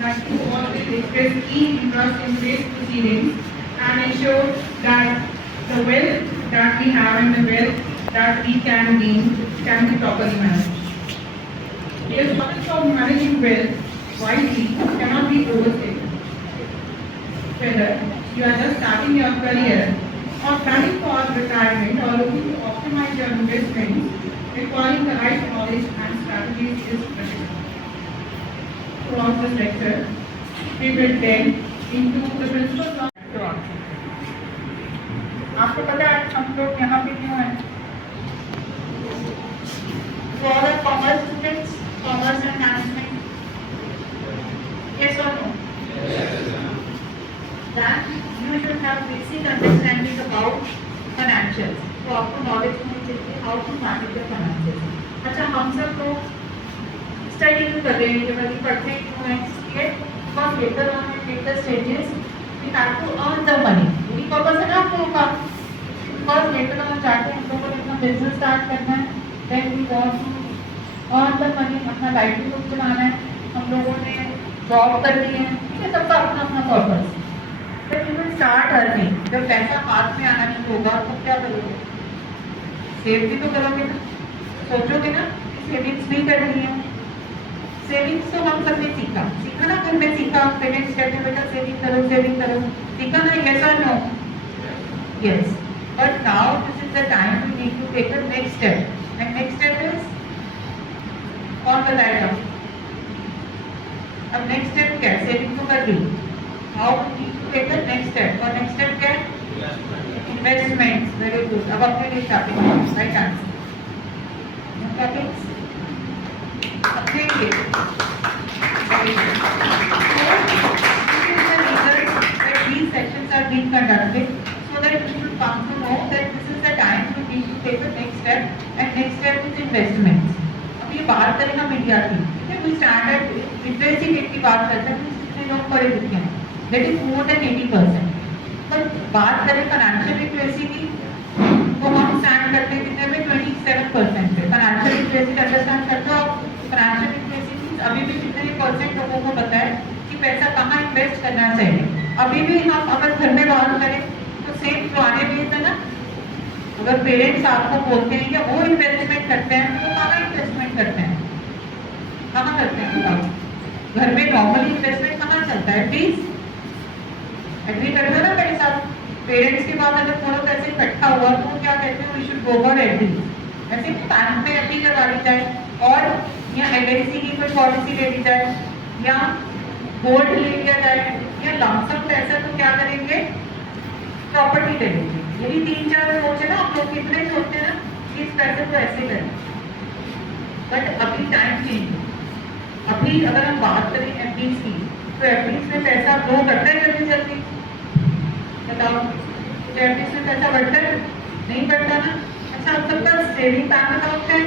that you always express keen interest in today's proceedings and ensure that the wealth that we have and the wealth that we can gain can be properly managed. The importance of managing wealth wisely cannot be overstated. Whether you are just starting your career or planning for retirement or looking to optimize your investments, requiring the right knowledge and strategies is critical. Throughout this lecture, we will delve into the principles of आपको पता है हम लोग यहाँ पे क्यों हैं? For the commerce students, commerce and management. Yes or no? That you should have basic understanding about financials. तो आपको knowledge होनी चाहिए how to manage your finances. अच्छा हम सब लोग स्टडी क्यों कर रहे हैं? जब अभी पढ़ते हैं क्यों हैं? इसलिए because later on in later stages we have to earn the money. यही purpose है ना आप लोगों का. Because later on जाके हम लोगों को अपना business start करना है. Then we want to earn the money, अपना livelihood चलाना है. हम लोगों ने जॉब करनी है. ठीक है, सबका अपना अपना purpose. But you will start earning. जब पैसा हाथ में आना शुरू होगा तो क्या करोगे? सेव भी तो करोगे ना. सोचोगे ना सेविंग्स भी करनी है. सेविंग्स तो हम सबने सीखा ना. घर में सीखा पेरेंट्स कहते हैं बेटा सेविंग करो सीखा ना. yes or no? yes. But now this is the time we need to take the next step. And next step is कौन बताएगा? अब next step क्या है? सेविंग तो कर ली. How we need to take the next step? और next step क्या है? Investments. Very good. अब अपने लिए shopping. Right answer. Shopping. अपने लिए. Very good. So this is the reason that these sessions are being conducted so that you should come to know that this is the time you need to take the next step. And next step is investments. अब ये बात करें हम India की. ठीक है, we standard literacy rate की बात करते हैं. जितने लोग पढ़े लिखे हैं. That is more than 80%. पर बात करें फाइनेंशियल लिटरेसी की तो हम स्टैंड करते हैं कितने में 27% पे. फाइनेंशियल लिटरेसी अंडरस्टैंड करते हो आप? फाइनेंशियल लिटरेसी मींस अभी भी कितने परसेंट लोगों को पता है कि पैसा कहाँ इन्वेस्ट करना चाहिए. अभी भी हम अगर घर में बात करें तो सेम पुराने डेज है ना. अगर पेरेंट्स आपको बोलते हैं कि वो इन्वेस्टमेंट करते हैं तो कहाँ इन्वेस्टमेंट करते हैं? कहाँ करते हैं बताओ? घर में नॉर्मली इन्वेस्टमेंट कहाँ चलता है? प्लीज एग्री करते हो ना मेरे साथ? पेरेंट्स के बाद अगर थोड़ा पैसे इकट्ठा हुआ तो वो क्या कहते हैं? We should go for FD. ऐसे बैंक में एफडी करवा ली जाए और या एलआईसी की कोई पॉलिसी ले ली जाए या गोल्ड ले लिया जाए या लमसम पैसा तो क्या करेंगे? प्रॉपर्टी ले लेंगे. यही 3-4 सोचे ना आप लोग. कितने सोचते हैं ना इस पैसे को ऐसे करें. बट अभी टाइम चेंज. अभी अगर हम बात करें एफडीज की तो एफडीज में पैसा ग्रो करता है जल्दी जल्दी. बताओ एफडीज में पैसा बढ़ता है? नहीं बढ़ता ना. अच्छा आप सबका सेविंग बैंक अकाउंट है?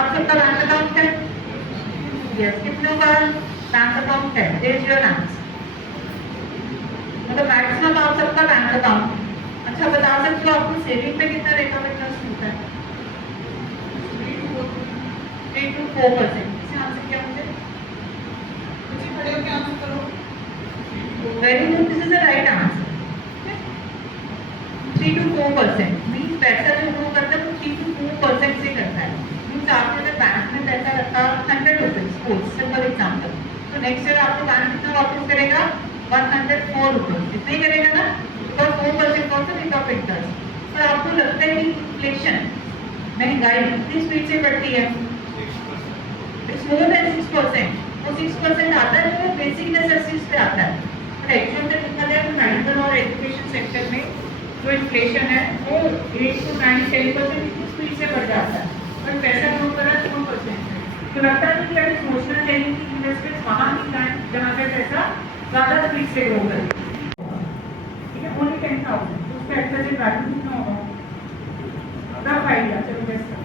आप सबका बैंक अकाउंट है? यस. कितनों का बैंक अकाउंट है? Raise your hands. मतलब मैक्सिमम आप सबका बैंक अकाउंट. अच्छा बता सकते हो आपको सेविंग पे कितना रेट ऑफ इंटरेस्ट मिलता है? 3 to 4%. इसे आंसर क्या होंगे? कुछ खड़े होकर आंसर करो. Very good. This is the right answer. 3 to 4% means पैसा जो ग्रो करता है वो 3 to 4% से करता है. मींस आपने अगर बैंक में पैसा रखा 100 रुपीज सपोज सिंपल एग्जांपल तो नेक्स्ट ईयर आपको बैंक कितना वापस करेगा? 104 रुपीज. इतना ही करेगा ना. तो 4% कौन सा रेट ऑफ इंटरेस्ट. पर आपको लगता है कि इन्फ्लेशन महंगाई कितनी स्पीड से बढ़ती है? It's more than 6%. वो 6% आता है जो बेसिक नेसेसिटीज पे आता है. बट एक्चुअल में देखा जाए तो मेडिकल और एजुकेशन सेक्टर में जो इन्फ्लेशन है वो 8 to 9-10% इतनी स्पीड से बढ़ जाता है. बट पैसा ग्रो कर रहा है 4%. तो लगता है कि अगर सोचना चाहिए कि इन्वेस्टमेंट वहाँ नहीं जाए जहाँ पे पैसा ज़्यादा स्पीड से ग्रो करे. ठीक है, ओनली 10,000. तो उसका एक्चुअली वैल्यू कितना होगा? Rough idea. चलो गेस करो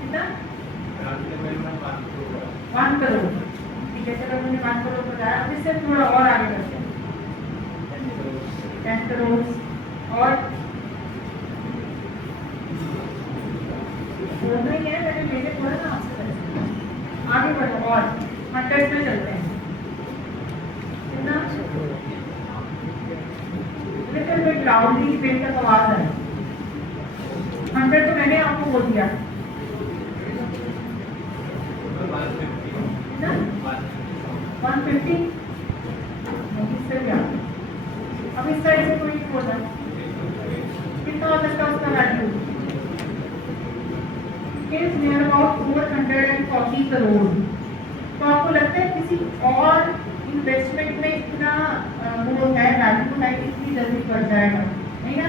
कितना? 1 करोड़. ठीक है, चलो मैंने 1 करोड़ बताया. अब इससे थोड़ा और आगे बढ़ते हैं. 10 करोड़ और बोलना ही है. मैंने मेरे थोड़ा ना आपसे आगे बढ़ो. और 100 में चलते हैं कितना लिटिल बिट लाउडली पेन तक आवाज है 100 तो मैंने आपको बोल दिया 150 इससे क्या अब इस साइड से कोई बोला कितना हो सकता है उसका value is near about 440 crore. तो आपको लगता है किसी और इन्वेस्टमेंट में इतना वो है वैल्यू है कि इतनी जल्दी बढ़ जाएगा नहीं ना।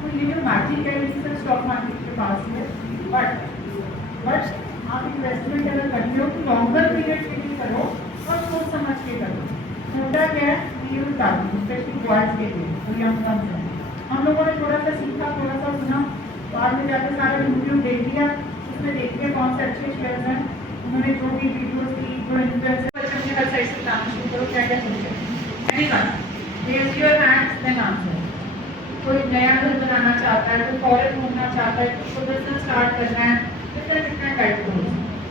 तो ये जो मैजिक है ये सिर्फ स्टॉक मार्केट के पास है बट आप इन्वेस्टमेंट अगर करते हो तो लॉन्गर पीरियड के लिए करो और सोच समझ के करो। होता क्या है ये बता दूँ स्पेशली बॉयज के लिए तो यंग कम है हम लोगों ने थोड़ा सा सीखा थोड़ा सा सुना बाद में जाकर सारा यूट्यूब देख लिया उसमें देखिए कौन से अच्छे शेयर्स हैं उन्होंने जो भी वीडियोस दी जो इन्फ्लुएंसर अपने हर साइड से बताना शुरू करो क्या क्या सोचे anyone raise your hands then answer. कोई नया घर बनाना चाहता है कोई फॉरेन घूमना चाहता है कोई बिजनेस स्टार्ट करना है कितना कितना टाइप करो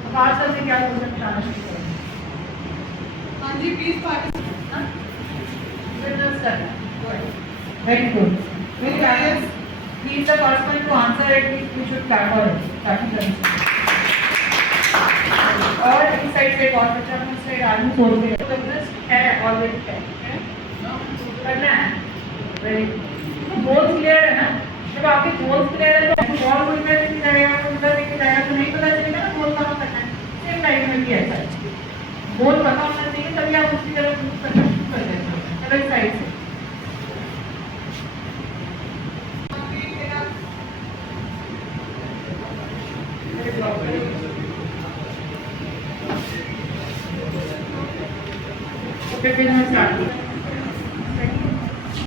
अब आप सबसे क्या सोचना बताना शुरू करो। हाँ जी प्लीज पार्टिसिपेट बिजनेस करना very good very nice he is the first one to answer it we should clap for it ताकि कर और इस साइड से और बच्चा इस साइड आदमी बोल रहे हैं बिजनेस है ऑलरेडी है करना है वेरी गोल क्लियर है ना। जब आपके गोल क्लियर है तो और कोई में नहीं जाएगा उधर लेके जाएगा तो नहीं पता चलेगा ना गोल कहाँ करना है। सेम लाइन में भी ऐसा है गोल पता होना चाहिए तभी आप उसकी तरफ करना शुरू कर देते हो। चलो इस साइड से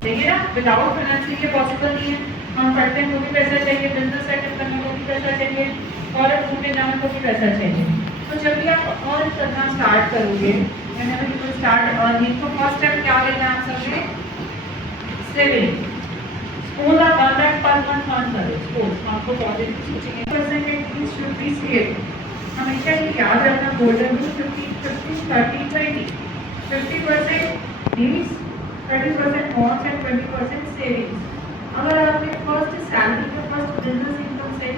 देखिए ना विदाउट फाइनेंसिंग ये पॉसिबल नहीं है। हम पढ़ते हैं तो भी पैसा चाहिए बिजनेस सेटअप करने को भी पैसा चाहिए और घूमने जाने को भी पैसा चाहिए। तो जब भी आप अर्न करना स्टार्ट करोगे स्टार्ट अर्निंग तो फर्स्ट स्टेप क्या लेना है आप सबने सेविंग। स्कूल आप 1 लाख पर मंथ अर्न करो स्कूल आपको पॉजिटिव सोचेंगे परसेंटेज शुड बी सेव। हमेशा ये याद रखना golden rule 50-30-20 50% needs 30% wants and 20% savings। अगर आपने फर्स्ट सैलरी का फर्स्ट बिजनेस इनकम से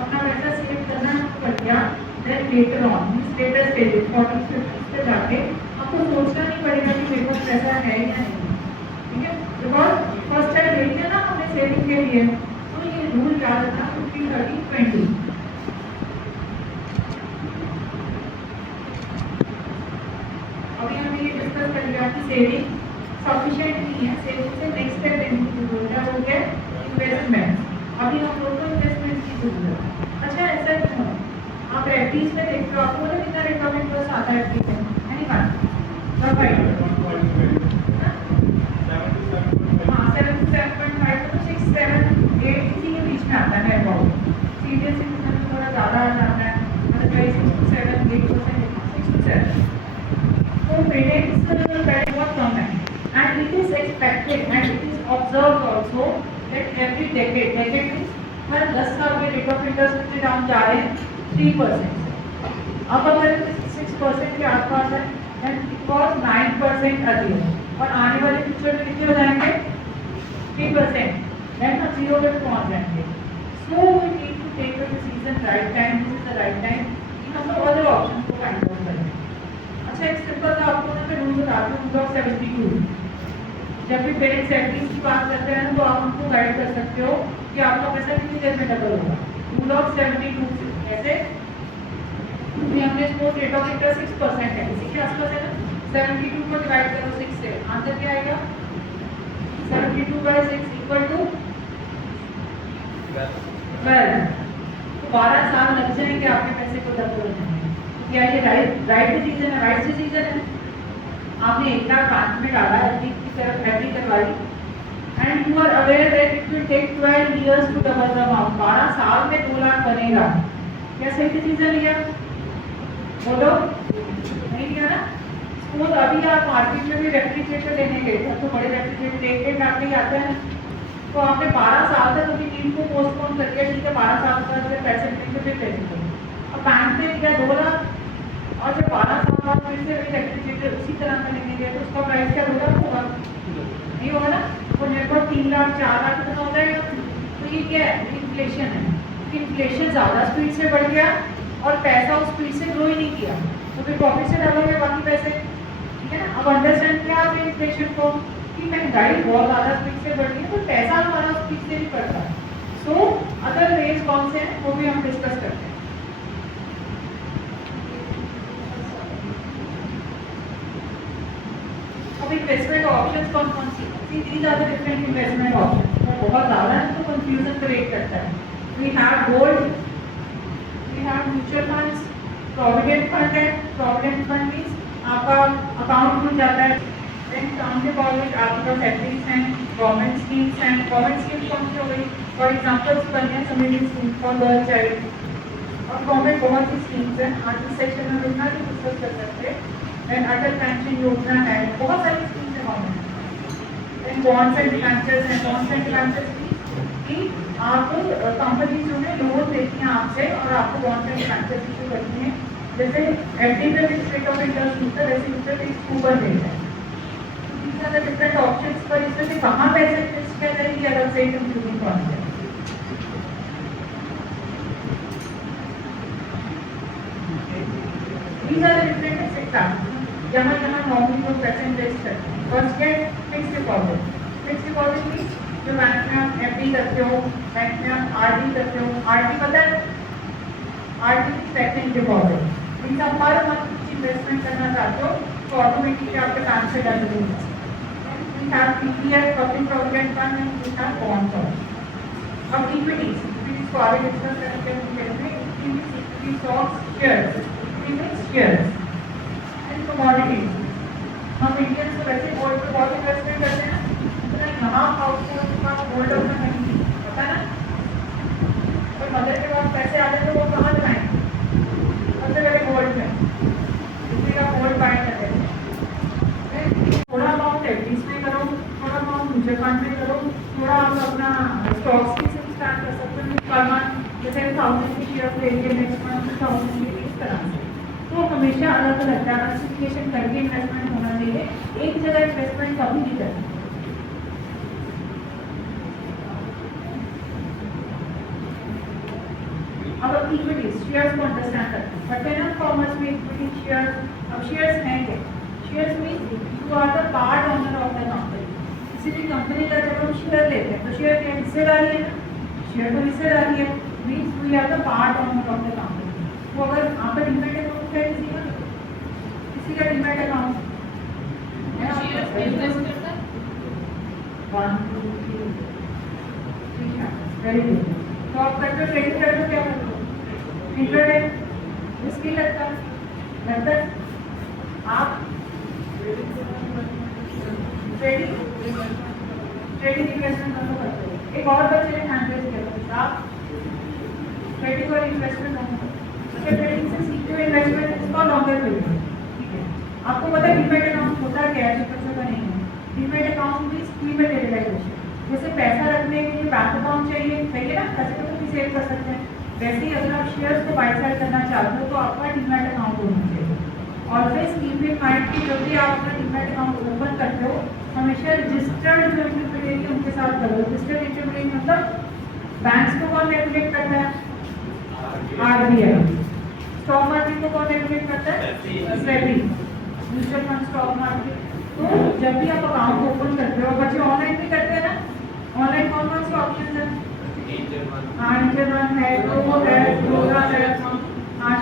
अपना पैसा सेव करना कर दिया then later on later stage 40-50 पे जाके आपको सोचना नहीं पड़ेगा कि मेरे पास पैसा है या नहीं। ठीक है बिकॉज फर्स्ट टाइम ले लिया ना हमने सेविंग के लिए तो ये रूल याद रखना 50-30-20। अभी हमने ये डिस्कस कर लिया कि सेविंग सफिशिएंट नहीं है। सेविंग से नेक्स्ट स्टेप हो गया इन्वेस्टमेंट। अभी हम लोग को इन्वेस्टमेंट की जरूरत है। अच्छा ऐसा क्यों है आप एफडीज में देखते हो आपको बोले कितना रेट ऑफ इंटरेस्ट आता है एफडी में यानी कब फाइट हाँ 7-7.5 तो 6-7-8 इसी के बीच में आता है अबाउट सीरियस में थोड़ा ज़्यादा आ जाता है मतलब 6-7-8% 6-7 तो पेटेंट्स बहुत कम है and it is expected and it is observed also that every decade means हर 10 साल में रेट ऑफ इंटरेस्ट में डाउन जा रहे हैं 3% से। अब अगर 6% के आसपास है and it was 9% अर्लियर और आने वाले फ्यूचर में कितने हो जाएंगे 3% then हम 0 पे पहुंच जाएंगे। So we need to take a decision right time this is the right time कि हम लोग other options को फाइंड आउट करें। अच्छा एक सिंपल सा आपको ना मैं रूल बताती हूँ रूल ऑफ 72। जब भी पेरेंट्स एफडीज की बात करते हैं तो आप उनको गाइड कर सकते हो कि आपका पैसा कितनी देर में डबल होगा। रूल ऑफ 72 ऐसे हमने सपोज रेट ऑफ इंटरेस्ट 6% है इसी के आसपास है ना 72 को डिवाइड करो 6 से आंसर क्या आएगा 72/6 इक्वल टू 12। तो 12 साल लग जाएंगे आपके पैसे को डबल होने में। क्या ये राइट डिसीजन है राइट डिसीजन है। आपने 1 लाख बैंक में डाला एफडी की तरफ एफडी करवाई and you are aware that it will take 12 years to double the amount. 12 साल में 2 लाख बनेगा। क्या सही डिसीजन लिया बोलो नहीं लिया ना। सपोज अभी आप मार्केट में भी रेफ्रिजरेटर लेने गए तो बड़े रेफ्रिजरेटर 1 लाख के आते हैं तो आपने 12 साल तक अपनी नीड को पोस्टपोन कर दिया। ठीक है 12 साल बाद पैसे मिलेंगे फिर पैसे दो। अब बैंक में लिया 2 लाख और जब 12 साल बाद फिर से वही डेप्रिसिएटेड उसी तरह का लेने गए तो उसका प्राइस क्या होगा? नहीं होगा ना। वो नेटवर्क 3 लाख 4 लाख कितना हो जाएगा। तो ये क्या है? इन्फ्लेशन है। इन्फ्लेशन ज़्यादा स्पीड से बढ़ गया और पैसा उस स्पीड से ग्रो ही नहीं किया, तो फिर पॉकेट से डालोगे बाकी पैसे, ठीक है ना। अब अंडरस्टैंड किया आपने इन्फ्लेशन को कि महंगाई बहुत ज़्यादा स्पीड से बढ़ रही है तो पैसा हमारा स्पीड से नहीं बढ़ता। सो अदर वेज कौन से हैं वो भी हम डिस्कस करते हैं। अब इन्वेस्टमेंट ऑप्शंस कौन कौन सी? These are the different investment options. बहुत ज़्यादा है तो कंफ्यूजन क्रिएट करता है। We have gold, we have mutual funds, provident fund है। प्रोविडेंट फंड मीन्स आपका अकाउंट खुल जाता है, देन टर्म डिपॉजिट, आपके पास एफडीज हैं, गवर्नमेंट स्कीम्स हैं। गवर्नमेंट स्कीम्स कौन सी हो गई? For example Sukanya Samriddhi scheme for girl child, और गवर्नमेंट बहुत सी स्कीम्स हैं, आज इस सेक्शन में उतना भी डिस्कस कर सकते हैं। देन अटल पेंशन योजना है, बहुत सारी स्कीम्स है government. Then bonds and debentures हैं। बॉन्ड्स एंड डिबेंचर्स की आप कंपनी जो है लोन लेती हैं आपसे और आपको बॉन्ड्स एंड डिबेंचर्स इशू करती हैं। जैसे एफडी पे भी रेट ऑफ इंटरेस्ट मिलता है, वैसे उससे भी ऊपर रेट है। these are the different options पर इसमें से कहाँ पैसे इन्वेस्ट किया जाए ये अलग से कंफ्यूजिंग पॉइंट है। These are the different asset classes जहाँ नॉर्मली लोग पैसे इन्वेस्ट करते हैं। फर्स्ट है fixed deposit. Fixed deposit means जो बैंक में आप एफडी करते हो, बैंक में आप आरडी करते हो। आरडी पता है? आरडी सेकंड डिपॉजिट मीन्स आप हर मंथ कुछ इन्वेस्टमेंट करना चाहते हो तो ऑटोमेटिकली आपके बैंक से डेबिट हो जाता है। We have PPF, Public Provident Fund, and we have bonds also. अब इक्विटीज को आगे डिस्कस करते हैं। Equity stocks, shares, shares and commodities. हम इंडियंस तो वैसे गोल्ड पे बहुत इन्वेस्टमेंट करते हैं, तो यहाँ हाउस गोल्ड अपना नहीं पता ना। तो मदर के पास पैसे आ जाए तो वो कहाँ लगाएं? सबसे पहले गोल्ड में, इसी का गोल्ड बाय करते हैं। थोड़ा अमाउंट एफडीज में करो, थोड़ा अमाउंट म्यूचुअल फंड में करो, थोड़ा आप अपना स्टॉक्स की से स्टार्ट कर सकते हैं पर मंथ, जैसे 1000 की शेयर ले लिए नेक्स्ट मंथ 2000 की, इस तरह से। तो हमेशा अलग अलग डाइवर्सिफिकेशन करके इन्वेस्टमेंट होना चाहिए, एक जगह इन्वेस्टमेंट कभी नहीं करना। अब इक्विटीज शेयर्स को अंडरस्टैंड करते हैं। बट ना कॉमर्स में इक्विटी शेयर्स, अब शेयर्स हैं क्या? Shares means you are the part owner of the company. किसी भी कंपनी का जब हम शेयर लेते हैं तो शेयर क्या हिस्सेदारी है ना, शेयर तो हिस्सेदारी है, means we are the part owner of the company. तो अगर आपका डीमैट अकाउंट है किसी का डीमैट अकाउंट वेरी गुड। तो आप करते हो ट्रेडिंग करते हो, क्या करते हो? इंट्राडे रिस्क ही लगता है आप ट्रेडिंग इन्वेस्टमेंट दोनों करते हो। एक और बच्चे ने हैंड रेज किया, आप ट्रेडिंग और इन्वेस्टमेंट दोनों करते हो। ट्रेडिंग से सीखते हुए इन्वेस्टमेंट इसका लॉन्गर पीरियड, ठीक है। आपको पता है डीमैट अकाउंट होता क्या है, छोटा छोटा नहीं है। Demat account means dematerialization. जैसे पैसा रखने के लिए बैंक अकाउंट चाहिए, चाहिए ना, पैसे को तो सेव कर सकते हैं। वैसे ही अगर आप शेयर्स को बाय सेल करना चाहते हो तो आपका डीमैट अकाउंट होना चाहिए। ऑलवेज कीप इन माइंड कि जब भी आप अपना डीमैट अकाउंट ओपन करते हो हमेशा रजिस्टर्ड जो इंटरमीडिएट उनके साथ करो। रजिस्टर्ड इंटरमीडिएट मतलब बैंक्स को कौन रेगुलेट करता है? आरबीआई। स्टॉक मार्केट को कौन रेगुलेट करता है? SEBI. Mutual fund, stock market. तो जब भी आप अकाउंट ओपन करते हो, बच्चे ऑनलाइन भी करते हैं ना, ऑनलाइन कौन कौन से ऑप्शन है? इंटरवन है, ग्रो है, ग्रोरा है,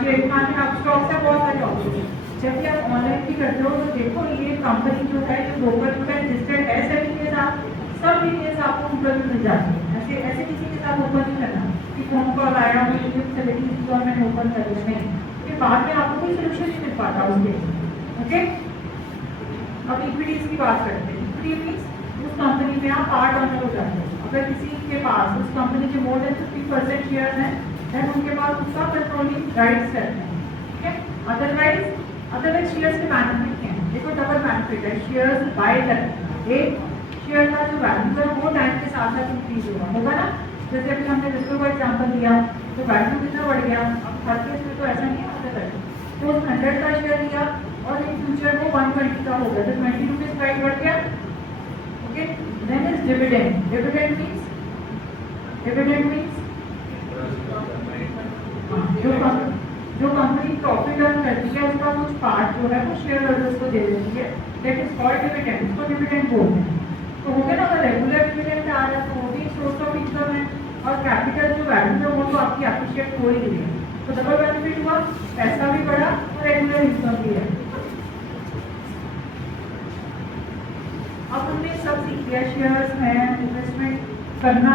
शेयर मार्केट, आप स्टॉक से बहुत सारे ऑप्शन। जब भी आप ऑनलाइन भी करते हो तो देखो ये कंपनी जो है, जो ब्रोकर जो है रजिस्टर्ड है सेबी के साथ, सब डिटेल्स आपको ऊपर भी मिल जाती है। ऐसे ऐसे किसी के साथ ओपन नहीं करना कि फोन कॉल आया मुझे सेबी को मैंने ओपन कर दिया, नहीं, फिर बाद में आपको कोई सोल्यूशन नहीं मिल पाता उसके। ओके, अब इक्विटीज की बात करते हैं। इक्विटी मीन्स उस कंपनी में आप पार्ट ओनर हो जाते हो। अगर किसी के पास उस कंपनी के मोर देन 50% शेयर हैं, देन उनके पास उसका कंट्रोलिंग राइट्स रहते हैं, ठीक है। अदरवाइज शेयर्स के बेनिफिट क्या है? देखो डबल बेनिफिट है। शेयर्स बाय करके एक शेयर का जो वैल्यू है वो टाइम के साथ साथ इंक्रीज होगा ना। जैसे अभी हमने जिसको को एग्जाम्पल दिया तो वैल्यू कितना बढ़ गया। अब हर केस में तो ऐसा नहीं है, तो 100 का शेयर लिया और इन फ्यूचर वो 120 का हो गया, तो 20 रुपीज प्राइस बढ़ गया। Okay, then is dividend. Dividend means जो कंपनी प्रॉफिट अर्न करती है उसका कुछ पार्ट जो है वो शेयर होल्डर्स को दे देती है, दैट इज कॉल्ड डिविडेंड। उसको डिविडेंड बोलते हैं। तो हो गया ना, अगर रेगुलर डिविडेंड आ रहा है तो वो भी सोर्स ऑफ इनकम है, और कैपिटल जो वैल्यू है वो तो आपकी एप्रिशिएट हो ही रही है, तो डबल बेनिफिट हुआ, पैसा भी बढ़ा और रेगुलर इनकम भी है। अब हमने सब सीख लिया, शेयर्स हैं, इन्वेस्टमेंट करना